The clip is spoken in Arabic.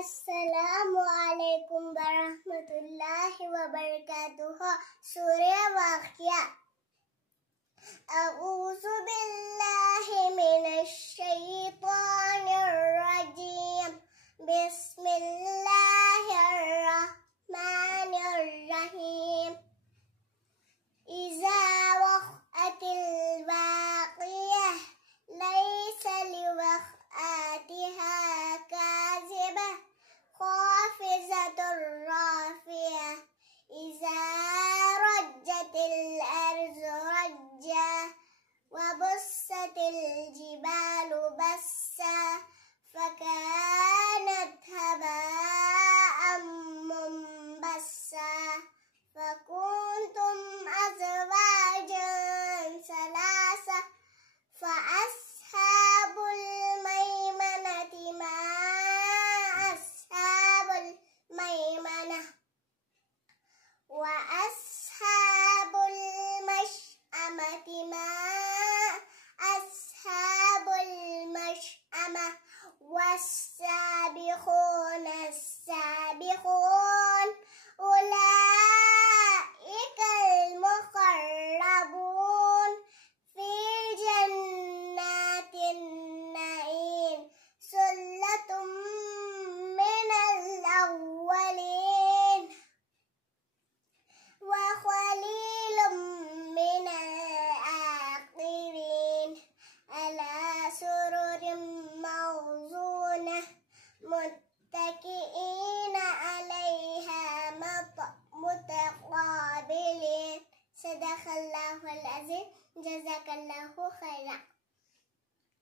السلام عليكم ورحمة الله وبركاته. سورة واقعة. أعوذ بالله من الشيطان الرجيم. بسم الله الرحمن الرحيم. إذا وقعت الواقعة ليس لوقعتها كاذبة خافضة رافعة. إذا رجت الأرض رجا وبست الجبال بسا فكانت هباء منبثا فكنتم أزواجا ثلاثة فأصحاب الميمنة ما أصحاب الميمنة وأصحاب المشأمة ما أصحاب المشأمة